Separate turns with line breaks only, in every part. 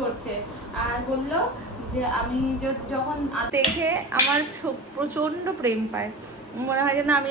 করছে আর বলল যে আমি যখন দেখে আমার প্রচণ্ড প্রেম পায়। মনে হয় যে না আমি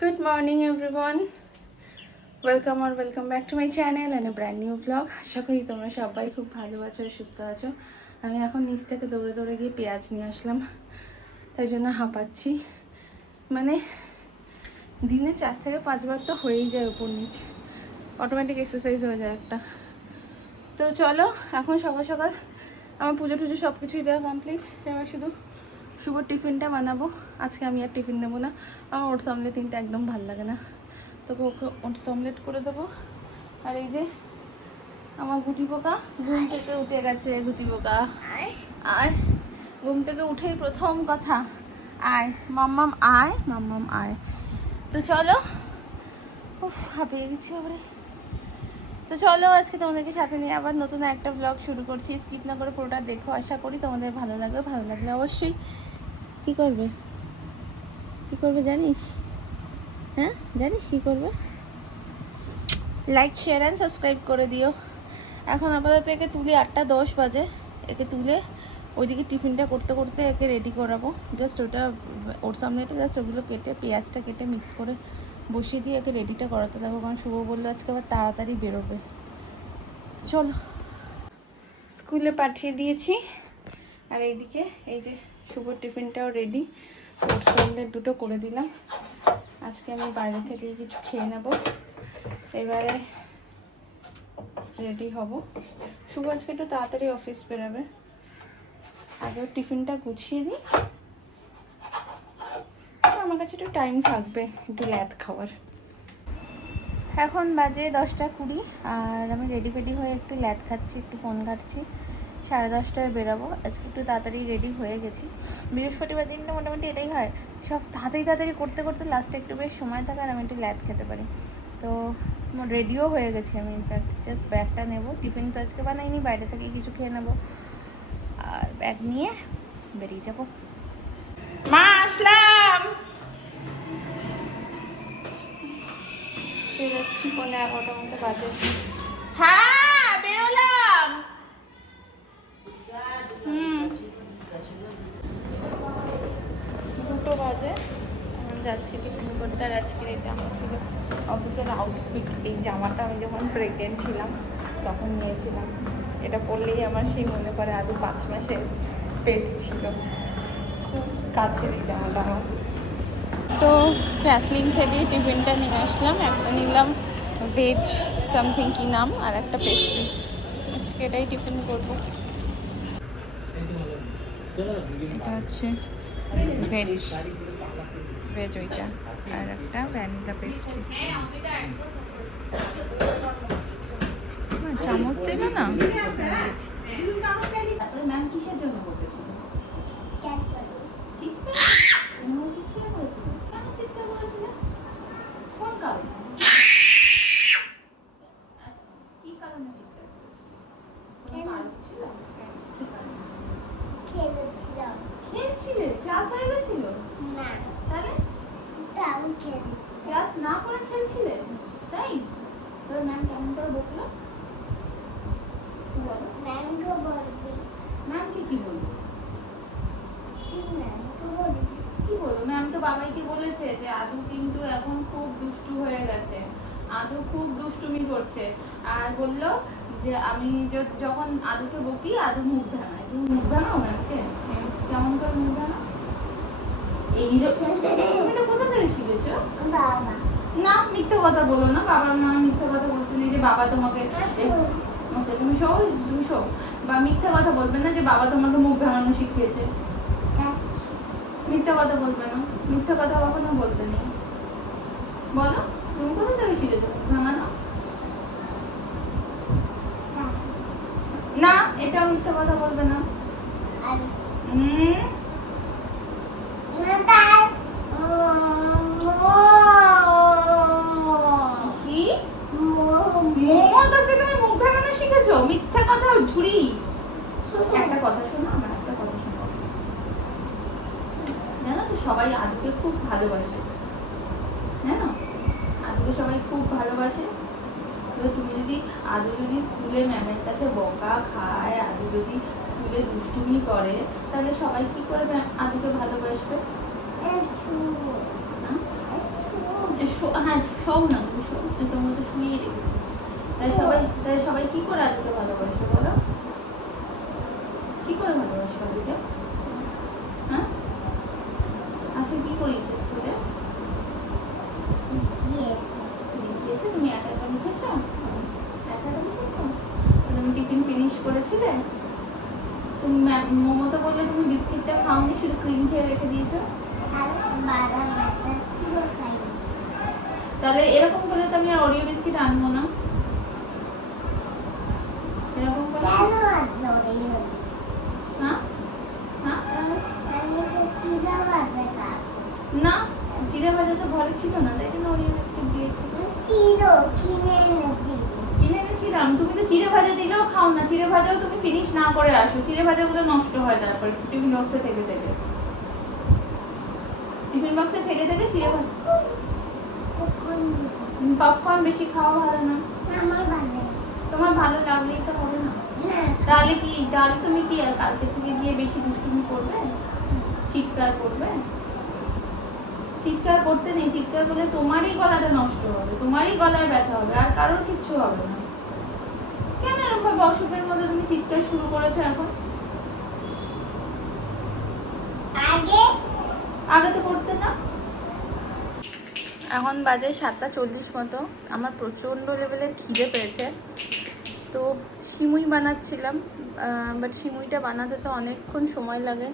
good morning everyone welcome R welcome back to my channel and brand new blog আশা করি তোমরা সবাই খুব ভালো আছো, সুস্থ আছো। আমি এখন নিচ থেকে দৌড়ে দৌড়ে গিয়ে পেঁয়াজ নিয়ে আসলাম। তাই জন্য হাঁপাচ্ছি। মানে দিনে চার থেকে পাঁচবার তো হয়েই যায় উপর নিচ। অটোমেটিক এক্সারসাইজ হয়ে যায় একটা। তো চলো, এখন সকাল সকাল আমার পুজো টুজো সব কিছুই দেওয়া কমপ্লিট এবার শুধু শুভর টিফিনটা বানাবো। আজকে আমি আর টিফিন নেব না। আমার ওটস অমলেট তিনটা একদম ভালো লাগে না। তোকে ওকে ওটস অমলেট করে দেবো। আর এই যে আমার গুটি পোকা ঘুম থেকে উঠে গেছে গুটি পোকা। আর ঘুম থেকে উঠেই প্রথম কথা আয়। মাম্মাম আয়। মাম্মাম আয়। তো চলো। উফ হাঁপিয়ে গেছি বাবারে। তো চলো আজকে তোমাদেরকে সাথে নিয়ে আবার নতুন একটা ব্লগ শুরু করছি। স্কিপ না করে পুরোটা দেখো আশা করি তোমাদের ভালো লাগবে। ভালো লাগলে অবশ্যই কি করবে? কি করবে জানিস? হ্যাঁ? জানিস কি করবে? লাইক শেয়ার অ্যান্ড সাবস্ক্রাইব করে দিও। এখন আপাতত একে তুলে আটটা দশ বাজে। একে তুলে ওইদিকে টিফিনটা করতে করতে একে রেডি করাবো। জাস্ট ওটা, ওর সামনে জাস্ট ওগুলো কেটে, পেঁয়াজটা কেটে মিক্স করে বসিয়ে দিয়ে একে রেডিটা করাতে লাগবো কারণ শুভ বলল আজকে আবার তাড়াতাড়ি বেরোবে। চলো। স্কুলে পাঠিয়ে দিয়েছি। আর এইদিকে, এই যে শুভর টিফিনটাও রেডি ওর সঙ্গে দুটো করে দিলাম। আজকে আমি বাইরে থেকে কিছু খেয়ে নেব। এবারে রেডি হব। শুভ আজকে একটু তাড়াতাড়ি অফিস বেরোবে। আগে টিফিনটা গুছিয়ে দিই। আমার কাছে একটু টাইম থাকবে একটু ল্যাদ খাওয়ার। এখন বাজে দশটা কুড়ি, আর আমি রেডি ফেডি হয়ে একটু ল্যাদ খাচ্ছি, একটু ফোন ঘাটছি। সাড়ে দশটায় বেরাবো। আজকে একটু তাড়াতাড়ি রেডি হয়ে গেছি। বৃহস্পতিবার দিনটা মোটামুটি এটাই হয়, সব তাড়াতাড়ি তাড়াতাড়ি করতে করতে লাস্টে একটু বেশ সময় থাকে আর আমি একটু ল্যাদ খেতে পারি। তো রেডিও হয়ে গেছি আমি ইনফ্যাক্ট জাস্ট ব্যাগটা নেব। টিফিন তো আজকে বানাইনি, বাইরে থেকে কিছু খেয়ে নেব। আর ব্যাগ নিয়ে বেরিয়ে যাব। মা, আসলাম! বেরোচ্ছি পনেরো এগারোটার মধ্যে বাজে হ্যাঁ বেরোলাম হুম দুটো বাজে এখন যাচ্ছি টিফিন করতে আর আজকের এটা আমার ছিল অফিসের আউটফিট এই জামাটা আমি যখন প্রেগনেন্ট ছিলাম, তখন নিয়েছিলাম। এটা পরলেই আমার সেই মনে পড়ে আদৌ পাঁচ মাসের পেট ছিল। খুব কাছের এই জামাটা আমার। তো ক্যাথলিন থেকে টিফিনটা নিয়ে আসলাম। একটা নিলাম ভেজ সামথিং কি নাম, আর একটা পেস্ট্রি আজকে এটাই টিফিন করব। এটা হচ্ছে ভেজ ভেজ ওইটা আর একটা ভ্যানিলা পেস্ট্রি। চামচ দিল না ম্যাম কিসের জন্য বলেছিল কোন কারণে কি কারণে চিৎকার কোনো কারণ ছিল কি কারণে?
খেলেছিলাম
খেলছিলে ক্লাস হয়ে গেছিল
না
তাহলে
তাও খেলি
ক্লাস না করে খেলছিলে তাই তোর ম্যাম কেমন করে বকলো কি বলো
ম্যাঙ্গো বলবি
ম্যাম কি কি বলব
তুই ম্যাঙ্গো বলবি
কি বলব ম্যাম তো বাবাইকে বলেছে যে আদু কিন্তু এখন খুব দুষ্টু হয়ে গেছে আদু খুব দুষ্টুমি করছে। আর বলল যে আমি যখন আদুকে বকি আদু মুখ ভাঙায়। তুমি মুখ ম্যামকে কেমন করে মুখ এইরকম এটা কোথা থেকে শিখেছো? না মিথ্যে কথা বলো না বাবার না মিথ্যে কথা বলতে নেই যে বাবা তোমাকে
আচ্ছা।
আচ্ছা তুমি শো তুমি শো বা মিথ্যে কথা বলবে না যে বাবা তোমাকে মুখ ভাঙানো শিখিয়েছে। মিথ্যা কথা বলবে না। মিথ্যা কথা কখনো বলতে নেই বলো। শিখেছো? মিথ্যা কথা ঝুড়ি। একটা কথা শোনো আমার একটা কথা সবাই আদুকে খুব ভালোবাসে জানো আদুকে সবাই খুব ভালোবাসে তো তুমি যদি আদু যদি স্কুলে ম্যামের কাছে বকা খায় আদু যদি স্কুলে দুষ্টুমি করে তাহলে সবাই কি করে ম্যাম- আদুকে ভালোবাসবে হ্যাঁ? এ শো- হ্যাঁ শোও না তুমি তুমি তোমার তো শুনিয়ে রেখেছি তাই সবাই তাই সবাই কি করে আদুকে ভালোবাসে বলো? কি করে ভালোবাসে আদুকে হ্যাঁ? আচ্ছা কি করিয়েছে স্কুলে লিখিয়েছে তুমি একা একা লিখেছ? একা একা লিখেছ? তুমি টিফিন ফিনিশ করেছিলে? তুমি তো বললে তুমি বিস্কিটটা খাওনি শুধু ক্রিম খেয়ে রেখে দিয়েছ? তাহলে এরকম করলে তো আমি আর অরিও বিস্কিট আনব না। এরকম হ্যাঁ? হ্যাঁ? না জিরে ভাজা তো ঘরে ছিল না তাই জন্য অরিও বিস্কিট দিয়েছি। কিনে এনেছিলাম তুমি তো চিড়ে ভাজা দিলেও খাও না চিড়ে ভাজাও তুমি ফিনিশ না করে আসো। চিড়ে ভাজাগুলো নষ্ট হয় তারপর টিফিন বক্সে থেকে থেকে। টিফিন বক্সে থেকে থেকে চিড়ে ভাজা পপকর্ন বেশি খাওয়া ভালো না? তোমার ভালো লাগলেই তো হবে না?
না
তাহলে কি তাহলে তুমি কি আর কালকে থেকে গিয়ে বেশি দুষ্টুমি করবে? চিৎকার করবে? চিৎকার করতে নেই চিৎকার করলে তোমারই গলাটা নষ্ট হবে তোমারই গলায় ব্যথা হবে আর কারোর কিচ্ছু হবে না। কেন এরকম ভাবে অসুখের মধ্যে তুমি চিৎকার শুরু করেছ এখন
আগে
আগে তো করতে না এখন বাজে সাতটা চল্লিশ মতো। আমার প্রচণ্ড লেভেলের খিদে পেয়েছে। তো সিমুই বানাচ্ছিলাম বাট সিমুইটা বানাতে তো অনেকক্ষণ সময় লাগে।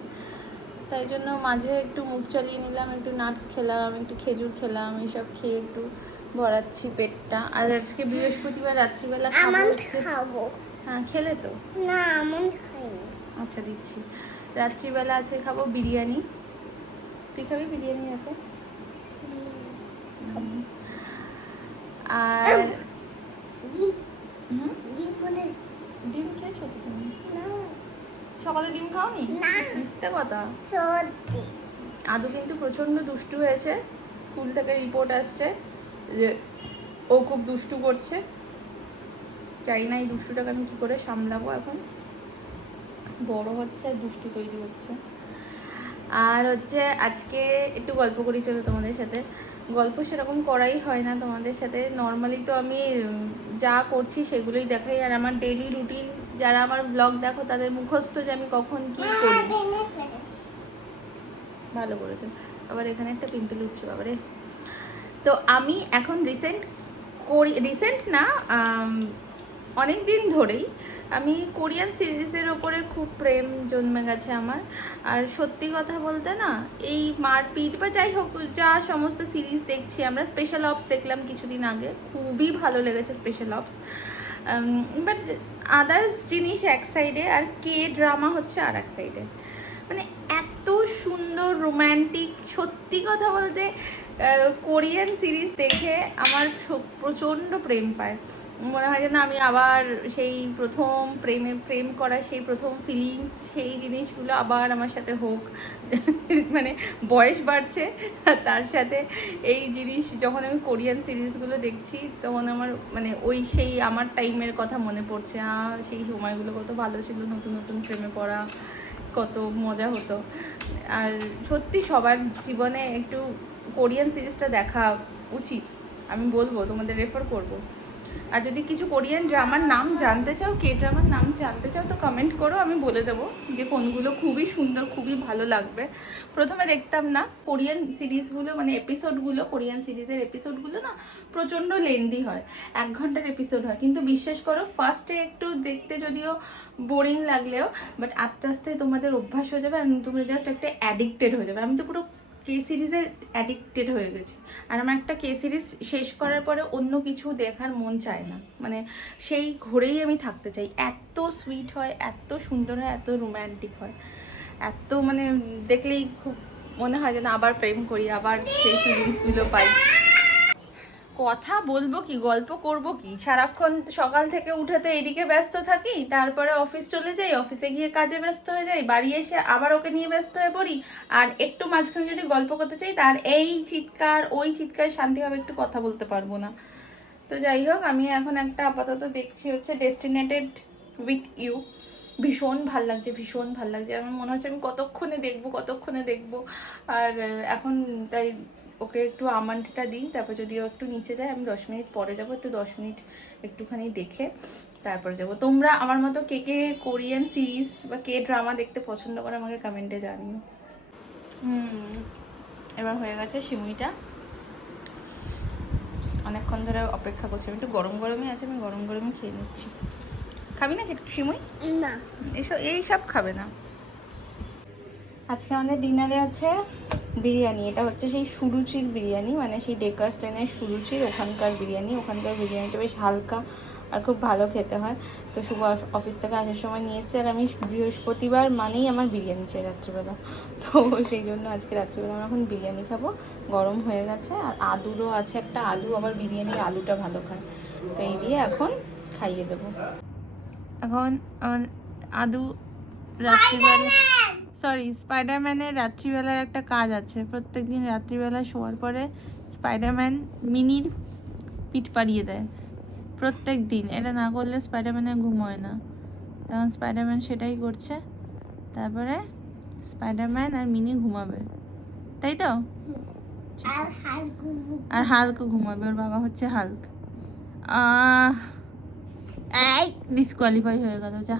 তাই জন্য মাঝে একটু মুখ চালিয়ে নিলাম একটু নাটস খেলাম একটু খেজুর খেলাম এইসব খেয়ে একটু ভরাচ্ছি পেটটা। আর আজকে বৃহস্পতিবার রাত্রিবেলা খাব হ্যাঁ খেলে তো?
না আমন্ড খাইনি।
আচ্ছা দিচ্ছি। রাত্রিবেলা আছে খাব বিরিয়ানি। তুই খাবি বিরিয়ানি রাতে আর
ডিম
খেয়েছো তো তুমি? সকালে ডিম খাওনি। মিথ্যে কথা। আদু কিন্তু প্রচণ্ড দুষ্টু হয়েছে। স্কুল থেকে রিপোর্ট আসছে যে ও খুব দুষ্টু করছে। চাই না এই দুষ্টুটাকে আমি কী করে সামলাবো এখন। বড় হচ্ছে দুষ্টু তৈরি হচ্ছে। আর হচ্ছে আজকে একটু গল্প করি চলো তোমাদের সাথে। গল্প সেরকম করাই হয় না তোমাদের সাথে। নর্মালি তো আমি যা করছি সেগুলোই দেখাই। আর আমার ডেলি রুটিন যারা আমার ব্লগ দেখো তাদের মুখস্থ যে আমি কখন কী করি। ভালো করেছেন আবার এখানে একটা পিম্পল উঠছে বাবারে। তো আমি এখন রিসেন্ট করি রিসেন্ট না অনেক দিন ধরেই আমি কোরিয়ান সিরিজের ওপরে খুব প্রেম জন্মে গেছে আমার। আর সত্যি কথা বলতে না, এই মারপিট বা যাই হোক, যা সমস্ত সিরিজ দেখছি, আমরা স্পেশাল অপস দেখলাম কিছুদিন আগে, খুবই ভালো লেগেছে স্পেশাল অপস বাট আদার্স জিনিস এক সাইডে আর কে ড্রামা হচ্ছে আর এক সাইডে মানে এত সুন্দর রোম্যান্টিক সত্যি কথা বলতে কোরিয়ান সিরিজ দেখে আমার প্রচণ্ড প্রেম পায়। মনে হয় যেন আমি আবার সেই প্রথম প্রেমে প্রেম করা, সেই প্রথম ফিলিংস সেই জিনিসগুলো আবার আমার সাথে হোক। মানে বয়স বাড়ছে, আর তার সাথে এই জিনিস যখন আমি কোরিয়ান সিরিজগুলো দেখছি, তখন আমার মানে ওই সেই আমার টাইমের কথা মনে পড়ছে আর সেই সময়গুলো কত ভালো ছিল, নতুন নতুন প্রেমে পড়া, কত মজা হতো। আর সত্যি সবার জীবনে একটু কোরিয়ান সিরিজটা দেখা উচিত। আমি বলব, তোমাদের রেফার করব। আর যদি কিছু কোরিয়ান ড্রামার নাম জানতে চাও, কে ড্রামার নাম জানতে চাও, তো কমেন্ট করো, আমি বলে দেবো যে কোনগুলো খুবই সুন্দর, খুবই ভালো লাগবে। প্রথমে দেখতাম না, কোরিয়ান সিরিজগুলো মানে এপিসোডগুলো কোরিয়ান সিরিজের এপিসোডগুলো না প্রচণ্ড লেন্দি হয়, এক ঘণ্টার এপিসোড হয়। কিন্তু বিশ্বাস করো ফার্স্টে একটু দেখতে যদিও বোরিং লাগলেও বাট আস্তে আস্তে তোমাদের অভ্যাস হয়ে যাবে আর তোমরা জাস্ট একটা অ্যাডিক্টেড হয়ে যাবে। আমি তো পুরো কে সিরিজে অ্যাডিক্টেড হয়ে গেছি। আর আমার একটা কে সিরিজ শেষ করার পরে অন্য কিছু দেখার মন চায় না। মানে সেই ঘরেই আমি থাকতে চাই। এত সুইট হয়, এত সুন্দর হয়, এত রোম্যান্টিক হয়। এত মানে দেখলেই খুব মনে হয় যেন আবার প্রেম করি, আবার সেই ফিলিংসগুলো পাই। কথা বলব কি, গল্প করব কি? সারাক্ষণ সকাল থেকে উঠেতে এদিকে ব্যস্ত থাকি, তারপরে অফিস চলে যাই, অফিসে গিয়ে কাজে ব্যস্ত হয়ে যাই, বাড়ি এসে আবার ওকে নিয়ে ব্যস্ত হয়ে পড়ি। আর একটু মাঝখানে যদি গল্প করতে চাই, তার এই চিৎকার, ওই চিৎকার শান্তিভাবে একটু কথা বলতে পারব না। তো যাই হোক, আমি এখন একটা আপাতত দেখছি হচ্ছে ডেস্টিনেটেড উইথ ইউ ভীষণ ভালো লাগছে, ভীষণ ভালো লাগছে। আমার মনে হচ্ছে আমি কতক্ষণে দেখব কতক্ষণে দেখব। আর এখন তাই ওকে একটু আমানটা দিই তারপর যদি ও একটু নিচে যায় আমি দশ মিনিট পরে যাব একটু দশ মিনিট একটুখানি দেখে তারপরে যাব। তোমরা আমার মতো কে কে কোরিয়ান সিরিজ বা কে ড্রামা দেখতে পছন্দ করে আমাকে কমেন্টে জানিও। হুম এবার হয়ে গেছে সিমুইটা। অনেকক্ষণ ধরে অপেক্ষা করছি আমি একটু গরম গরমই আছে আমি গরম গরমই খেয়ে নিচ্ছি। খাবি না কি একটু সিমুই?
না।
এসব এই সব খাবে না। আজকে আমাদের ডিনারে আছে বিরিয়ানি। এটা হচ্ছে সেই সুরুচির বিরিয়ানি মানে সেই ডেকার্স লাইনের সুরুচির ওখানকার বিরিয়ানি। ওখানকার বিরিয়ানিটা বেশ হালকা আর খুব ভালো খেতে হয়। তো শুভ অফিস থেকে আসার সময় নিয়ে এসছে। আর আমি বৃহস্পতিবার মানেই আমার বিরিয়ানি চাই রাত্রিবেলা। তো সেই জন্য আজকে রাত্রিবেলা আমরা এখন বিরিয়ানি খাব। গরম হয়ে গেছে আর আদুরও আছে একটা আদু, আবার বিরিয়ানির আলুটা ভালো খায়। তো এই দিয়ে এখন খাইয়ে দেবো। এখন আদু রাত্রিবেলা সরি স্পাইডারম্যানের রাত্রিবেলার একটা কাজ আছে। প্রত্যেক দিন রাত্রিবেলা শোয়ার পরে স্পাইডারম্যান মিনির পিঠ পাড়িয়ে দেয়। প্রত্যেক দিন এটা না করলে স্পাইডারম্যানের ঘুম হয় না। তখন স্পাইডারম্যান সেটাই করছে। তারপরে স্পাইডারম্যান আর মিনি ঘুমাবে। তাই তো?
আর হালকা
ঘুমাবে। ওর বাবা হচ্ছে হাল্ক ডিসকোয়ালিফাই হয়ে গেল যা।